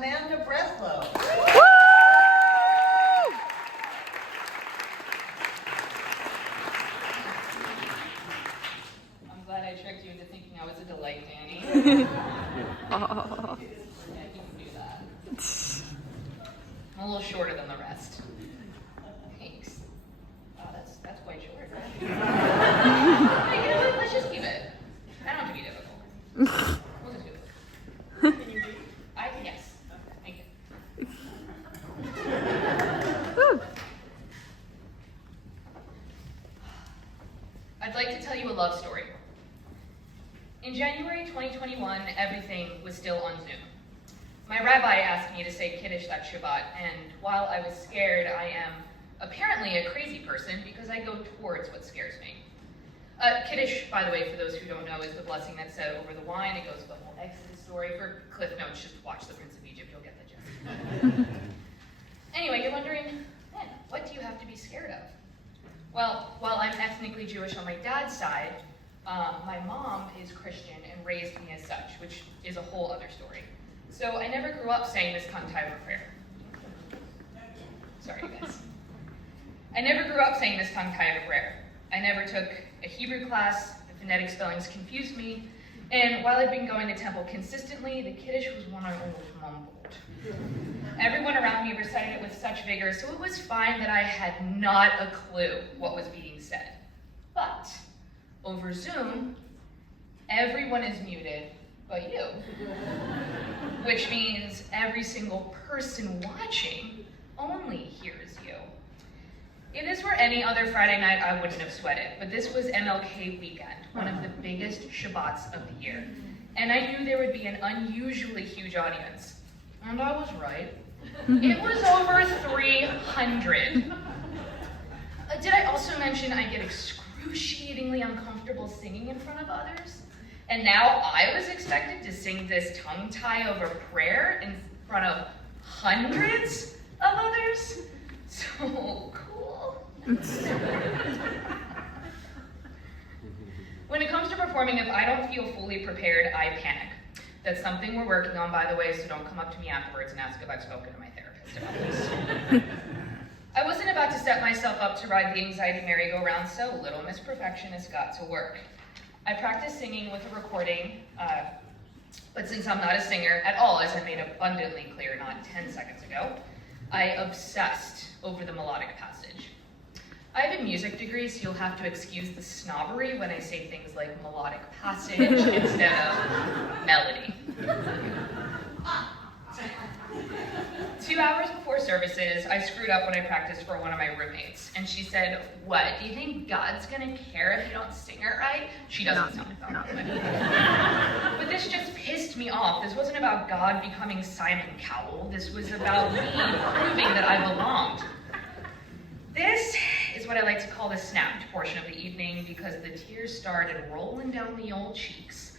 Breslow. I'm glad I tricked you into thinking I was a delight, Dani. Oh. Yeah, you can do that. I'm a little shorter than the rest. Thanks. Wow, that's quite short. Hey, you know what? Let's just keep it. I don't have to be difficult. We'll just do it. Can you read? I can, yes. Thank you. I'd like to tell you a love story. In January 2021, everything was still on Zoom. My rabbi asked me to say Kiddush that Shabbat, and while I was scared, I am apparently a crazy person because I go towards what scares me. Kiddush, by the way, for those who don't know, is the blessing that's said over the wine. It goes with the whole Exodus story. For Cliff Notes, just watch The Prince of Egypt, you'll get the gist. Anyway, you're wondering, man, what do you have to be scared of? Well, while I'm ethnically Jewish on my dad's side, my mom is Christian and raised me as such, which is a whole other story. So I never grew up saying this tongue tie of a prayer. Sorry, guys. I never grew up saying this tongue tie of a prayer. I never took a Hebrew class, the phonetic spellings confused me, and while I'd been going to temple consistently, the Kiddush was one I almost mumbled. Everyone around me recited it with such vigor, so it was fine that I had not a clue what was being said. But over Zoom, everyone is muted but you, which means every single person watching only hears you. If this were any other Friday night, I wouldn't have sweated, but this was MLK weekend, one of the biggest Shabbats of the year, and I knew there would be an unusually huge audience, and I was right. It was over 300. Did I also mention I get excruciatingly uncomfortable singing in front of others? And now I was expected to sing this tongue tie over prayer in front of hundreds of others? So cool. When it comes to performing, if I don't feel fully prepared, I panic. That's something we're working on, by the way, so don't come up to me afterwards and ask if I've spoken to my therapist about this. I wasn't about to set myself up to ride the anxiety merry-go-round, so Little Miss Perfectionist got to work. I practiced singing with a recording, but since I'm not a singer at all, as I made abundantly clear not 10 seconds ago, I obsessed over the melodic passage. I have a music degree, so you'll have to excuse the snobbery when I say things like melodic passage instead of melody. 2 hours before services, I screwed up when I practiced for one of my roommates, and she said, "What, do you think God's gonna care if you don't sing it right?" She doesn't sound like that, by the way. But this just pissed me off. This wasn't about God becoming Simon Cowell. This was about me proving that I belonged. This is what I like to call the snapped portion of the evening because the tears started rolling down the old cheeks.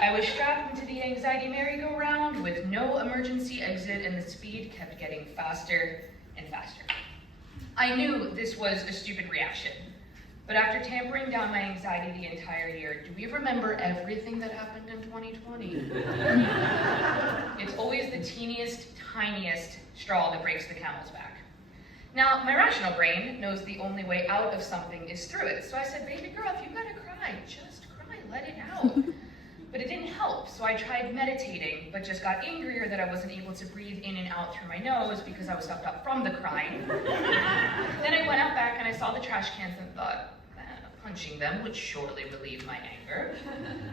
I was strapped into the anxiety merry-go-round with no emergency exit, and the speed kept getting faster and faster. I knew this was a stupid reaction, but after tampering down my anxiety the entire year, do we remember everything that happened in 2020? It's always the teeniest, tiniest straw that breaks the camel's back. Now, my rational brain knows the only way out of something is through it, so I said, "Baby girl, if you gotta cry, just cry, let it out." But it didn't help, so I tried meditating, but just got angrier that I wasn't able to breathe in and out through my nose because I was stopped up from the crying. Then I went out back and I saw the trash cans and thought, punching them would surely relieve my anger.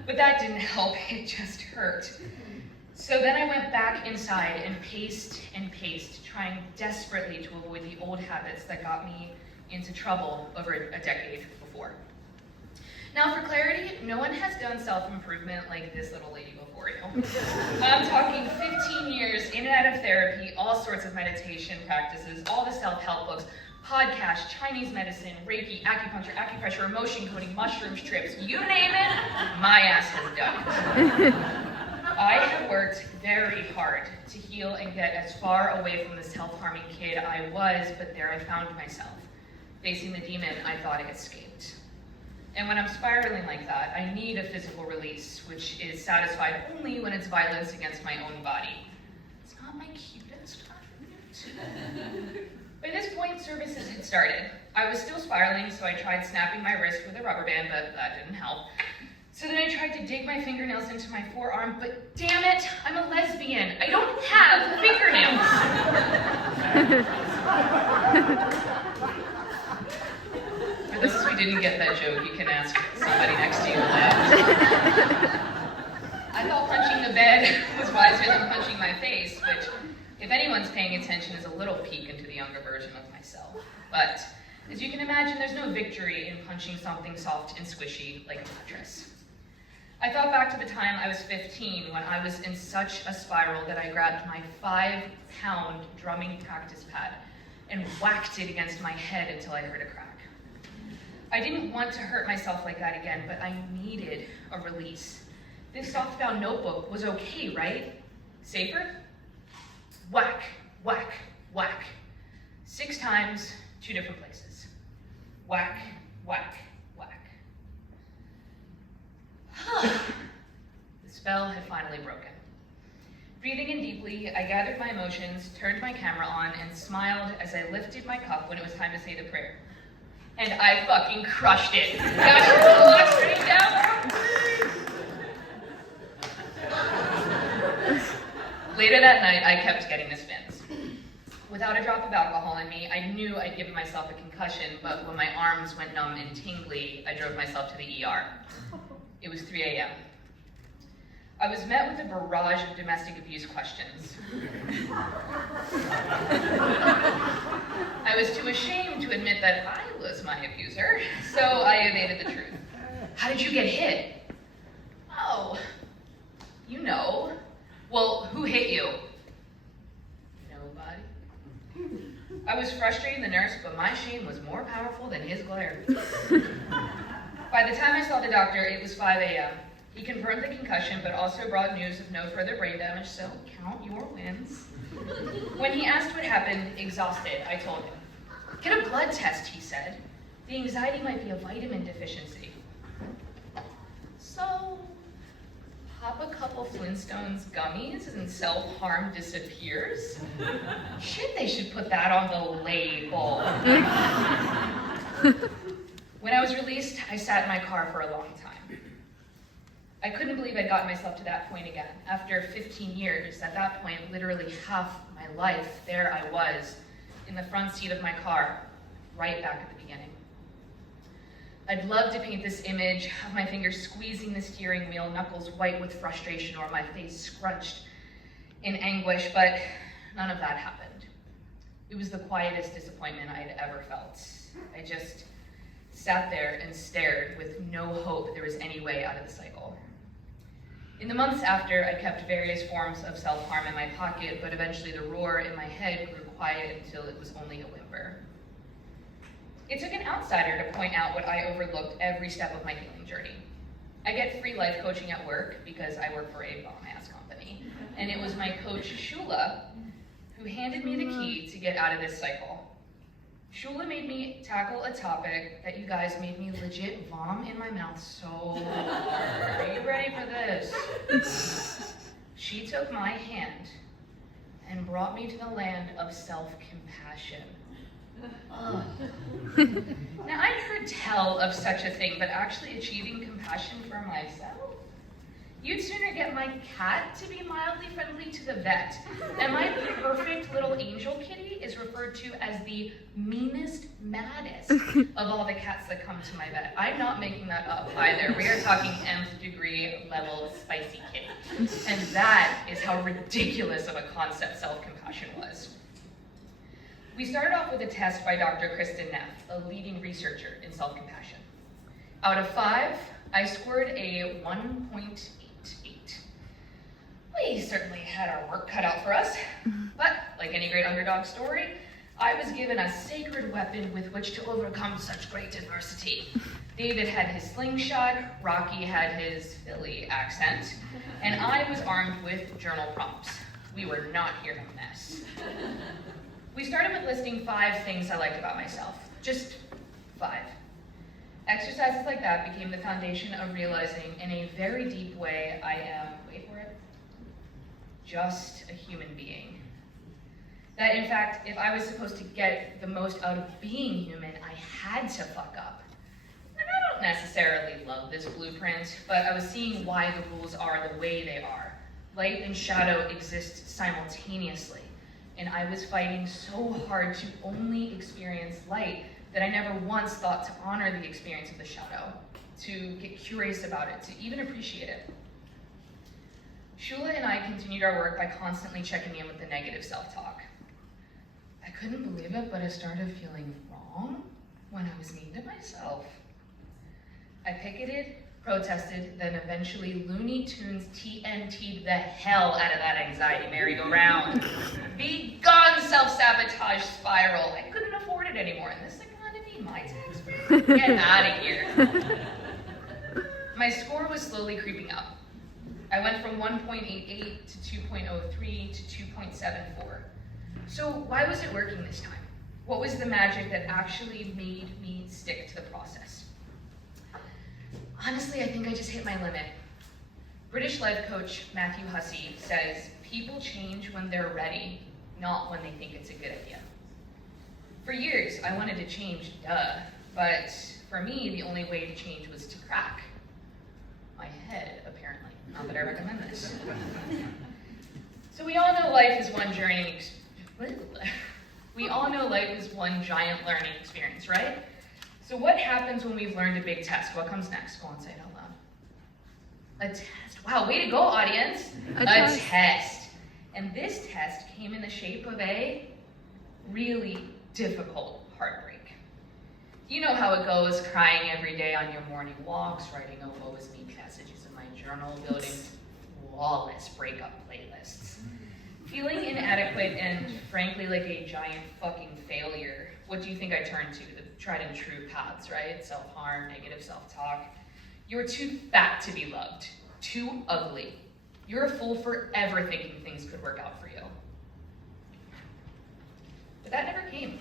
But that didn't help, it just hurt. So then I went back inside and paced, trying desperately to avoid the old habits that got me into trouble over a decade before. Now for clarity, no one has done self-improvement like this little lady before you. I'm talking 15 years in and out of therapy, all sorts of meditation practices, all the self-help books, podcasts, Chinese medicine, Reiki, acupressure, emotion coding, mushrooms trips, you name it, my ass has done it. I have worked very hard to heal and get as far away from the self-harming kid I was, but there I found myself, facing the demon I thought I escaped. And when I'm spiraling like that, I need a physical release, which is satisfied only when it's violence against my own body. It's not not my cutest attribute. By this point, services had started. I was still spiraling, so I tried snapping my wrist with a rubber band, but that didn't help. So then I tried to dig my fingernails into my forearm, but damn it, I'm a lesbian. I don't have fingernails. For those who didn't get that joke, you can ask somebody next to you aloud. I thought punching the bed was wiser than punching my face, which, if anyone's paying attention, is a little peek into the younger version of myself. But, as you can imagine, there's no victory in punching something soft and squishy like a mattress. I thought back to the time I was 15 when I was in such a spiral that I grabbed my 5-pound drumming practice pad and whacked it against my head until I heard a crack. I didn't want to hurt myself like that again, but I needed a release. This softbound notebook was okay, right? Safer? Whack, whack, whack. 6 times, 2 different places. Whack, whack, whack. The spell had finally broken. Breathing in deeply, I gathered my emotions, turned my camera on, and smiled as I lifted my cup when it was time to say the prayer. And I fucking crushed it. Got your blood straight down. Later that night, I kept getting the spins. Without a drop of alcohol in me, I knew I'd given myself a concussion, but when my arms went numb and tingly, I drove myself to the ER. It was 3 a.m. I was met with a barrage of domestic abuse questions. I was too ashamed to admit that I was my abuser, so I evaded the truth. How did you get hit? Oh, you know. Well, who hit you? Nobody. I was frustrating the nurse, but my shame was more powerful than his glare. By the time I saw the doctor, it was 5 a.m. He confirmed the concussion, but also brought news of no further brain damage, so count your wins. When he asked what happened, exhausted, I told him. Get a blood test, he said. The anxiety might be a vitamin deficiency. So, pop a couple Flintstones gummies and self-harm disappears? Shit, they should put that on the label. When I was released, I sat in my car for a long time. I couldn't believe I'd gotten myself to that point again. After 15 years, at that point, literally half my life, there I was, in the front seat of my car, right back at the beginning. I'd love to paint this image of my fingers squeezing the steering wheel, knuckles white with frustration, or my face scrunched in anguish, but none of that happened. It was the quietest disappointment I had ever felt. I just sat there and stared with no hope there was any way out of the cycle. In the months after, I kept various forms of self-harm in my pocket, but eventually the roar in my head grew quiet until it was only a whimper. It took an outsider to point out what I overlooked every step of my healing journey. I get free life coaching at work because I work for a bomb-ass company, and it was my coach, Shula, who handed me the key to get out of this cycle. Shula made me tackle a topic that you guys made me legit vom in my mouth so hard. Are you ready for this? She took my hand and brought me to the land of self-compassion. Now, I'd heard tell of such a thing, but actually achieving compassion for myself? You'd sooner get my cat to be mildly friendly to the vet, and my perfect little angel kitty is referred to as the meanest, maddest of all the cats that come to my vet. I'm not making that up either. We are talking nth degree level spicy kitty. And that is how ridiculous of a concept self-compassion was. We started off with a test by Dr. Kristen Neff, a leading researcher in self-compassion. Out of 5, I scored a 1.88. We certainly had our work cut out for us, but like any great underdog story, I was given a sacred weapon with which to overcome such great adversity. David had his slingshot, Rocky had his Philly accent, and I was armed with journal prompts. We were not here to mess. We started with listing 5 things I liked about myself, just 5. Exercises like that became the foundation of realizing in a very deep way I am, wait for it, just a human being. That in fact, if I was supposed to get the most out of being human, I had to fuck up. And I don't necessarily love this blueprint, but I was seeing why the rules are the way they are. Light and shadow exist simultaneously, and I was fighting so hard to only experience light that I never once thought to honor the experience of the shadow, to get curious about it, to even appreciate it. Shula and I continued our work by constantly checking in with the negative self-talk. I couldn't believe it, but I started feeling wrong when I was mean to myself. I picketed, protested, then eventually Looney Tunes TNT'd the hell out of that anxiety merry-go-round. Be gone, self-sabotage spiral. I couldn't afford it anymore, and this economy, my tax rate? Get out of here. My score was slowly creeping up. I went from 1.88 to 2.03 to 2.74. So why was it working this time? What was the magic that actually made me stick to the process? Honestly, I think I just hit my limit. British life coach Matthew Hussey says, people change when they're ready, not when they think it's a good idea. For years, I wanted to change, but for me, the only way to change was to crack. My head, apparently. Not that I recommend this. So we all know life is one giant learning experience, right? So what happens when we've learned a big test? What comes next? Go on, say it out loud. A test. Wow, way to go, audience. A test. And this test came in the shape of a really difficult heartbreak. You know how it goes, crying every day on your morning walks, writing "oh, woe is me" messages in my journal, building flawless breakup playlists. Feeling inadequate and frankly like a giant fucking failure. What do you think I turned to? The tried and true paths, right? Self-harm, negative self-talk. You're too fat to be loved, too ugly. You're a fool forever thinking things could work out for you. But that never came.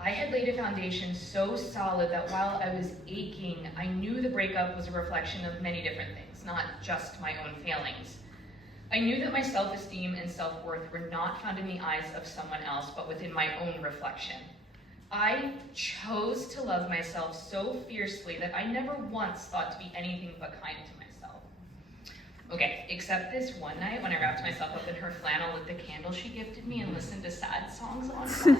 I had laid a foundation so solid that while I was aching, I knew the breakup was a reflection of many different things, not just my own failings. I knew that my self-esteem and self-worth were not found in the eyes of someone else, but within my own reflection. I chose to love myself so fiercely that I never once thought to be anything but kind to myself. Okay, except this one night when I wrapped myself up in her flannel, lit the candle she gifted me, and listened to sad songs on song.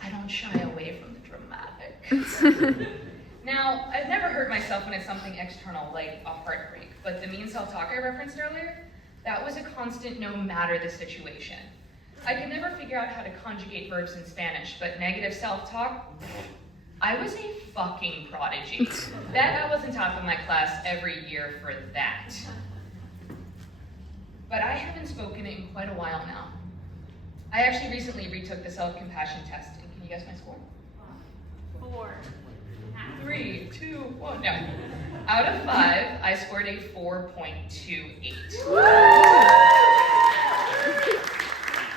I don't shy away from the dramatic. Now, I've never hurt myself when it's something external, like a heartbreak, but the mean self-talk I referenced earlier, that was a constant no matter the situation. I could never figure out how to conjugate verbs in Spanish, but negative self-talk, I was a fucking prodigy. Bet I wasn't top of my class every year for that. But I haven't spoken in quite a while now. I actually recently retook the self-compassion test, and can you guess my score? 4. 3, 2, 1, no. Out of 5, I scored a 4.28.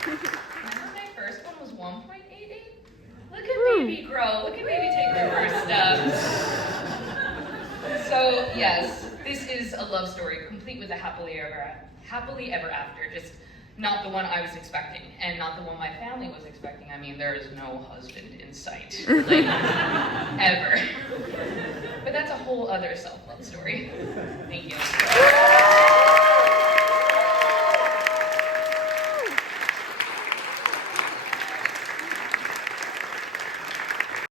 Remember my first one was 1.88? Look at baby grow, look at baby take their first steps. So yes, this is a love story, complete with a happily ever after, just not the one I was expecting, and not the one my family was expecting. I mean, there is no husband in sight, like, ever. But that's a whole other self-love story. Thank you.